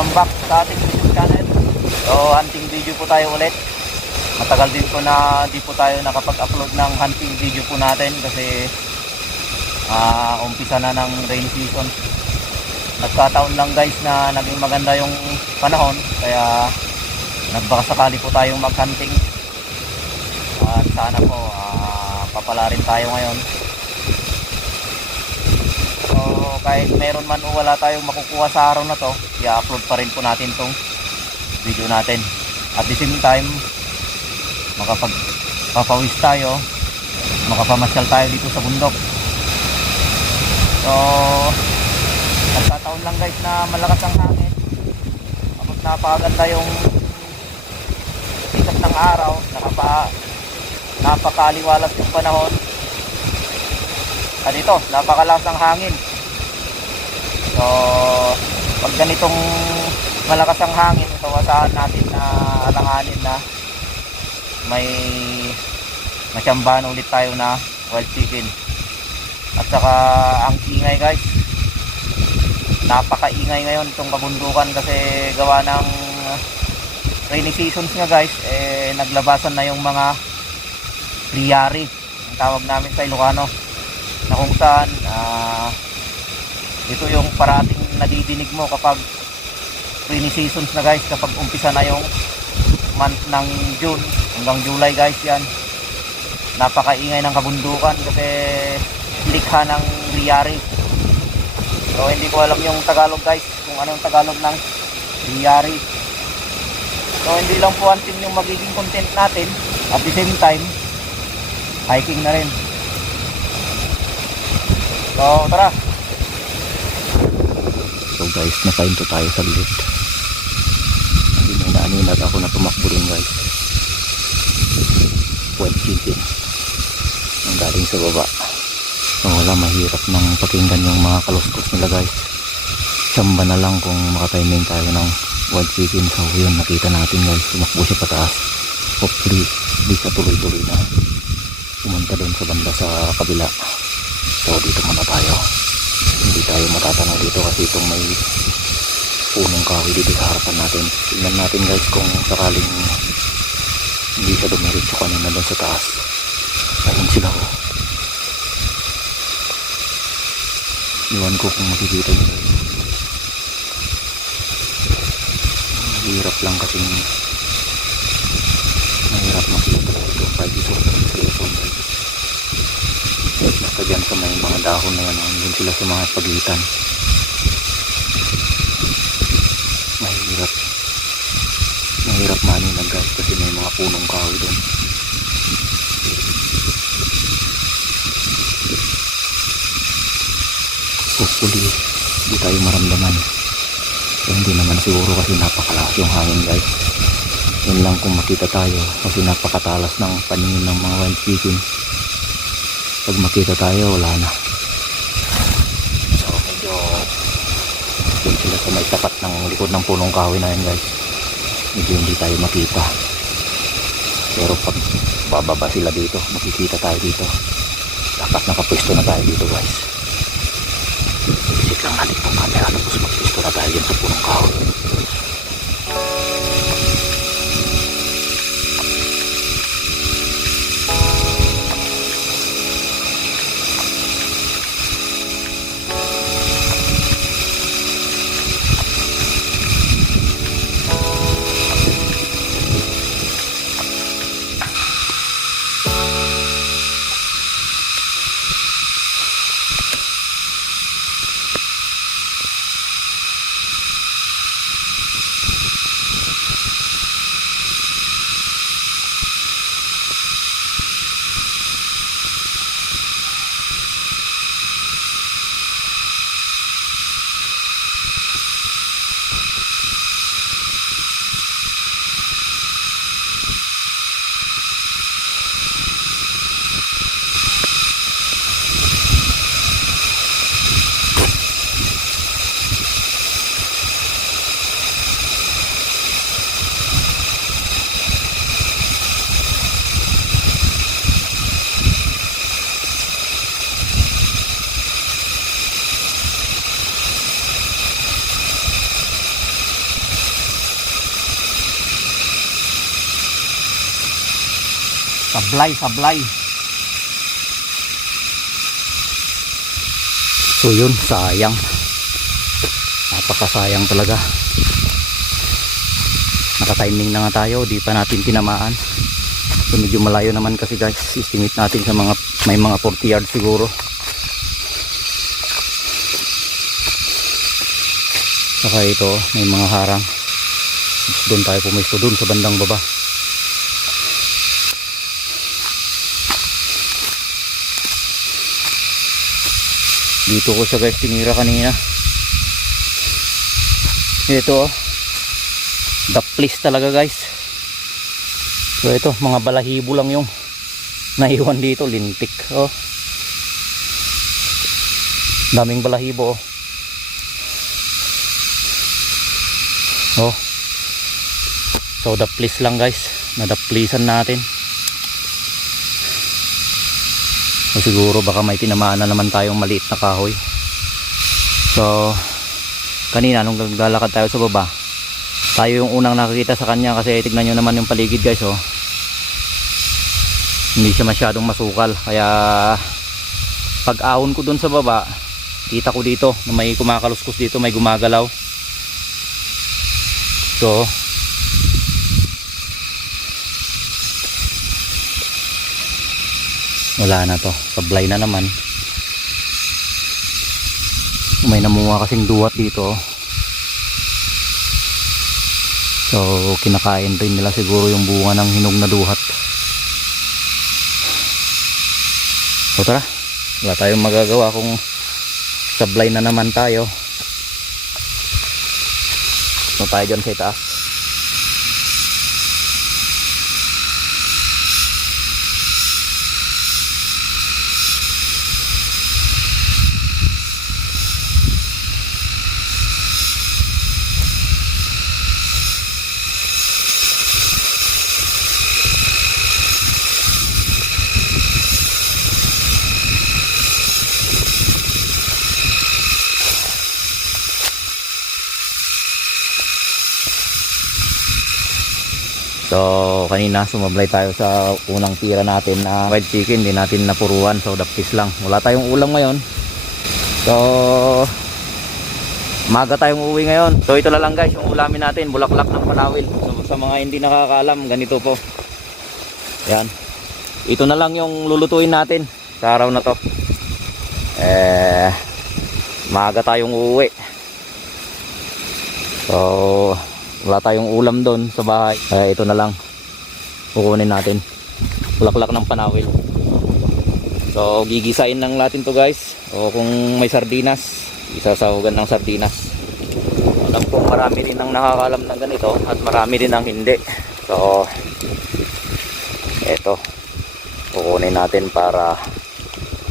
Welcome back sa ating YouTube channel. So hunting video po tayo ulit. Matagal din po na di po tayo nakapag-upload ng hunting video po natin kasi umpisa na ng rain season. Nagkataon lang guys na naging maganda yung panahon kaya nagbaka sakali po tayong mag-hunting. At sana po papala rin tayo ngayon. So kahit meron man o wala tayong makukuha sa araw na to, i-upload pa rin po natin tong video natin. At the same time, makapagpapawis tayo, makapamasyal tayo dito sa bundok. So nagkataon lang guys na malakas ang hangin. Tapos napakaganda yung sikat ng araw, napakaliwalas yung panahon. At ito, napakalakas ang hangin. So pag ganitong malakas ang hangin, ito asahan natin na alanganin na may matsambahan ulit tayo na wild chicken. At saka ang ingay guys, napakaingay ngayon itong kabundukan kasi gawa ng rainy seasons nga guys, naglabasan na yung mga priyari, ang tawag namin sa Ilocano, na kung saan ito yung parating nadidinig mo kapag rainy seasons na guys, kapag umpisa na yung month ng June hanggang July guys, yan napakaingay ng kabundukan kasi likha ng priyari. So hindi ko alam yung Tagalog guys, kung anong Tagalog ng priyari. So hindi lang po hunting yung magiging content natin, at the same time hiking na rin. So tara. So guys, napahinto tayo sa gilid. Hindi may naaninag ako na tumakbo rin guys. Wild chicken ang galing sa baba. So wala, mahirap nang pakinggan yung mga kaluskos nila guys. Tsamba na lang kung makatiming tayo ng wild chicken. So yun, nakita natin guys, tumakbo siya pataas. Hopefully di siya tuloy-tuloy na pumunta doon sa banda sa kabila. So dito muna tayo, hindi tayo matatanaw dito kasi itong may punong kahoy dito sa harapan natin. Tingnan natin guys kung sakaling hindi siya dumiretso kanina doon sa taas. Ayun sila ko. Iwan ko kung makikita nyo. Mahirap lang kasing mahirap makita ito kahit ito sa cellphone guys. Basta dyan sa may mga dahon na yan, yun sila sa mga pagitan. Mahirap maninag guys kasi may mga punong kahoy doon. Hopefully di tayo maramdaman. So, hindi naman siguro kasi napakalakas yung hangin guys. Yun lang kung makita tayo kasi napakatalas ng paningin ng mga wild chicken. Pag makita tayo, wala na. So medyo yun sila sa may tapat ng likod ng punong kahoy na yan guys. Medyo hindi tayo makita. Pero pag bababa sila dito, makikita tayo dito. Dapat nakapwesto na tayo dito guys. Isit lang natin itong camera tapos magpwesto na tayo dyan sa punong kahoy. Sablay, sablay. So yun, sayang. Napakasayang talaga. Naka-timing na nga tayo, di pa natin tinamaan. So medyo malayo naman kasi guys. Estimate natin sa mga may mga 40 yards siguro. Saka ito, may mga harang. Doon tayo pumisto, doon sa bandang baba. Dito ko siya guys tinira kanina. Ito oh, the place talaga guys. So ito, mga balahibo lang yung naiwan dito, lintik oh. Daming balahibo oh. Oh. So the place lang guys, nadaplisan natin. O siguro baka may tinamaan na naman tayong maliit na kahoy. So kanina nung naglalakad tayo sa baba, tayo yung unang nakakita sa kanya kasi tignan nyo naman yung paligid guys oh. Hindi siya masyadong masukal, kaya pag ahon ko dun sa baba, kita ko dito na may kumakaluskos dito, may gumagalaw. So wala na to, sablay na naman. May namunga kasing duwat dito. So kinakain rin nila siguro yung bunga ng hinog na duhat. So tara, wala tayong magagawa kung sablay na naman tayo. So tayo dyan sa itaas. So kanina sumablay tayo sa unang tira natin na wild chicken, hindi natin napuruan, so dapis lang. Wala tayong ulam ngayon. So maga tayong uuwi ngayon. So ito na lang guys yung ulamin natin, bulaklak ng panawil. So sa mga hindi nakakaalam, ganito po. Yan. Ito na lang yung lulutuin natin sa araw na to. Maga tayong uuwi. So wala tayong ulam doon sa bahay, ito na lang kukunin natin, bulaklak ng panawil. So gigisain lang natin to guys, o kung may sardinas, isasahugan ng sardinas. Alam kong marami din ang nakakalam ng ganito at marami din ang hindi. So eto, kukunin natin para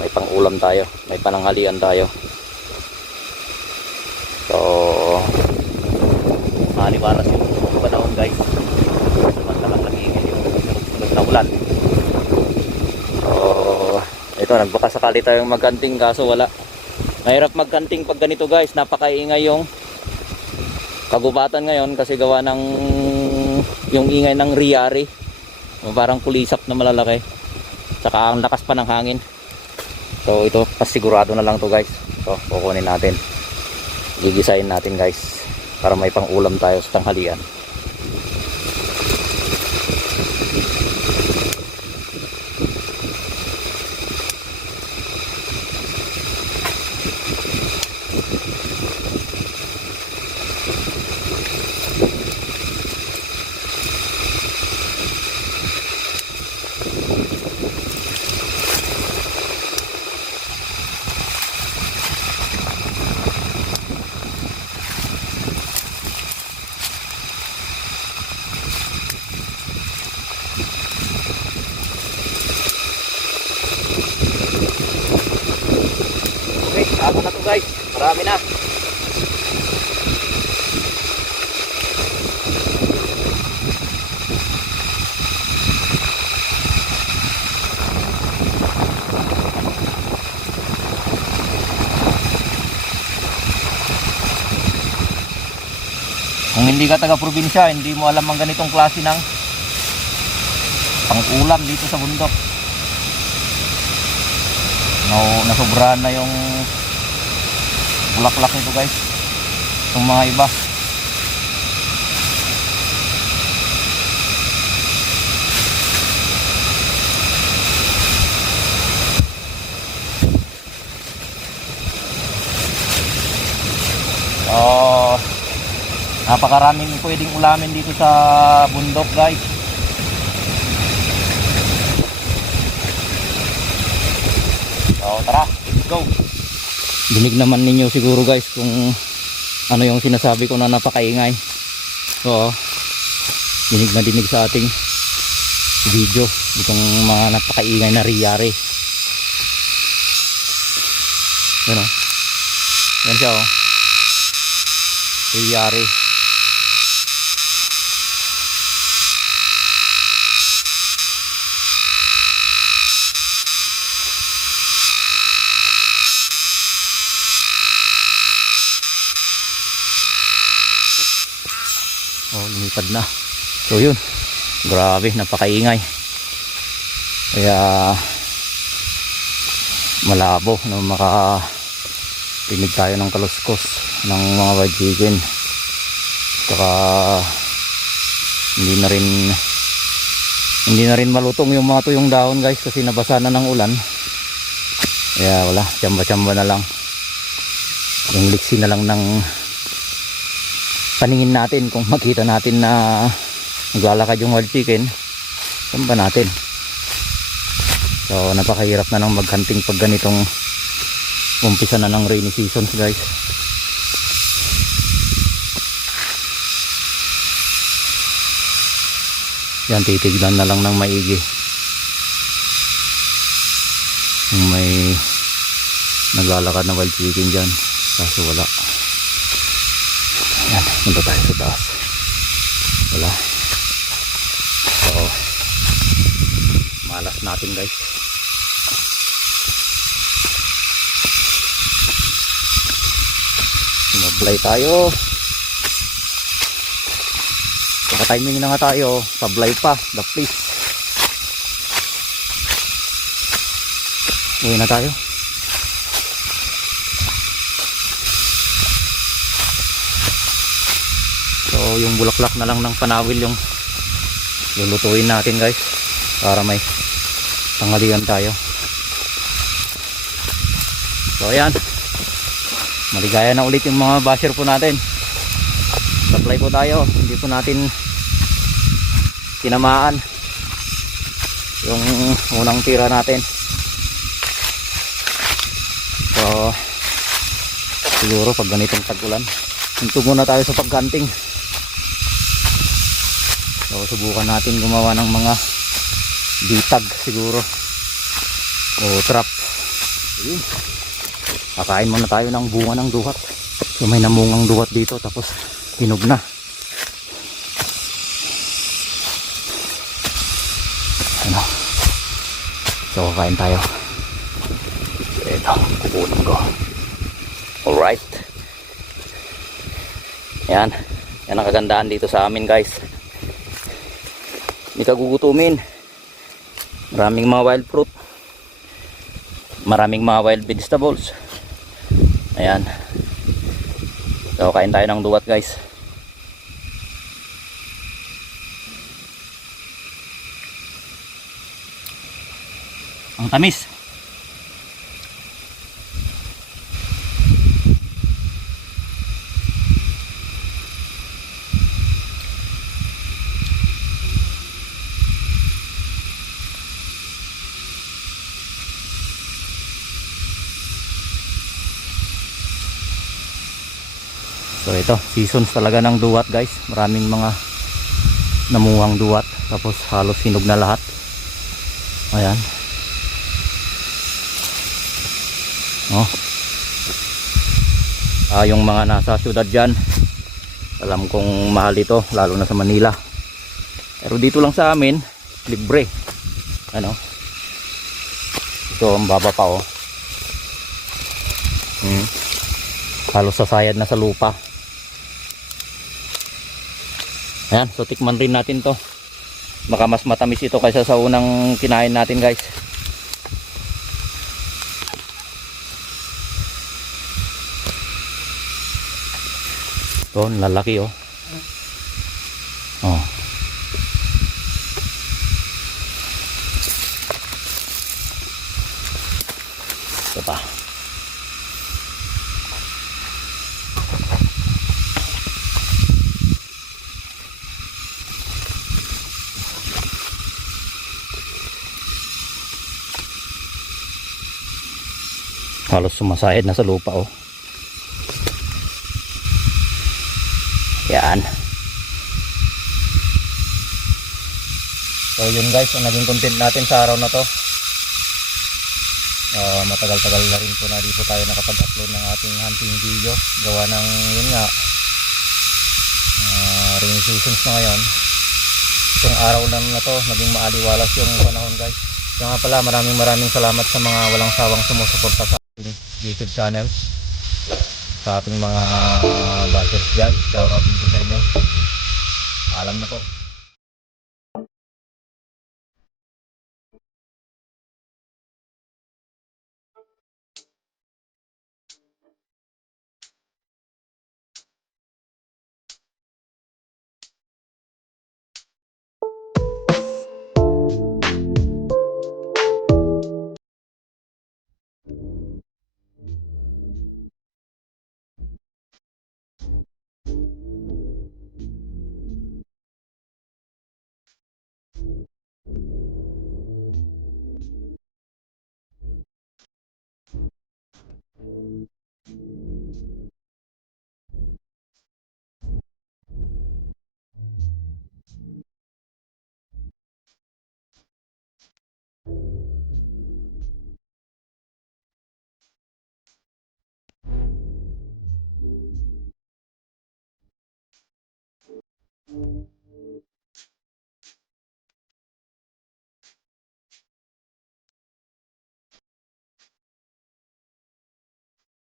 may pang ulam tayo, may pananghalian tayo. So maliwaras yung panahon guys, samantalang nagigil yung sunod na ulan. So ito, nagbaka sakali tayong magkanting kaso wala. Mahirap magkanting pag ganito guys, napakaingay yung kagubatan ngayon kasi gawa ng yung ingay ng riyari, parang kulisap na malalaki, saka ang lakas pa ng hangin. So ito, pasigurado na lang to guys. So kukunin natin, gigisain natin guys para may pang ulam tayo sa tanghalian. Ako na to guys, marami na. Kung hindi ka taga probinsya, hindi mo alam ang ganitong klase ng pang ulam dito sa bundok. Nasobrahan na yung bulaklak nito guys, itong mga iba. Napakaraming pwedeng ulamin dito sa bundok guys. So tara, let's go. Dinig naman ninyo siguro guys kung ano yung sinasabi ko na napakaingay. So dinig na dinig sa ating video itong mga napakaingay na riyari. Yan o, yan siya o, riyari. Oh, lumipad na. So yun, grabe, napakaingay. Kaya malabo na makarinig tayo ng kaluskos ng mga wild chicken. Saka hindi na rin malutong yung mga tuyong dahon guys, kasi nabasa na ng ulan. Kaya wala, tsamba-tsamba na lang. Yung liksi na lang ng paningin natin. Kung makita natin na naglalakad yung wild chicken, samba natin. So napakahirap na nang maghunting pag ganitong umpisa na ng rainy seasons guys. Yan, titignan na lang ng maigi kung may naglalakad na wild chicken dyan, kaso wala. Yan, punta tayo sa taas. Wala. So malas natin guys. Mablay tayo. Naka-timing na nga tayo. Sablay pa, the place. Uwi na tayo. So yung bulaklak na lang ng panawil yung lulutuin natin guys, para may tanghalian tayo. So ayan, maligaya na ulit yung mga basher po natin. Supply po tayo, hindi po natin tinamaan yung unang tira natin. So siguro pag ganitong tag-ulan, hinto muna tayo sa pag-hunting. So subukan natin gumawa ng mga bitag siguro o trap. Ayun, kakain muna tayo ng bunga ng duhat. So may namungang duhat dito, tapos hinog na. Ano, so kakain tayo. Ito, kukunin ko. Alright, yan ang kagandahan dito sa amin guys, hindi ka gugutumin. Maraming mga wild fruit, maraming mga wild vegetables. Ayan, so kain tayo ng duwat guys. Ang tamis. So ito, seasons talaga ng duwat guys. Maraming mga namuhang duwat, tapos halos hinog na lahat. Ayan. Oh. Yung mga nasa syudad dyan, alam kong mahal ito, lalo na sa Manila. Pero dito lang sa amin, libre. Ano? Ito, ang baba pa oh. Halos sasayad na sa lupa. Ayan, so tikman rin natin to. Baka mas matamis ito kaysa sa unang kinain natin guys. Ito, lalaki oh. Oh. Ito pa. Halos sumasahid na sa lupa oh. Yan. So yun guys, ang naging content natin sa araw na to. Matagal-tagal na rin po na di po tayo nakapag-upload ng ating hunting video. Gawa ng yun nga, rainy seasons na ngayon. Itong araw lang na to, naging maaliwalas yung panahon guys. Kaya nga pala, maraming salamat sa mga walang sawang sumusuporta sa ating YouTube channel, sa ating mga bashers dyan. Shout out din po sa inyo. Alam na po.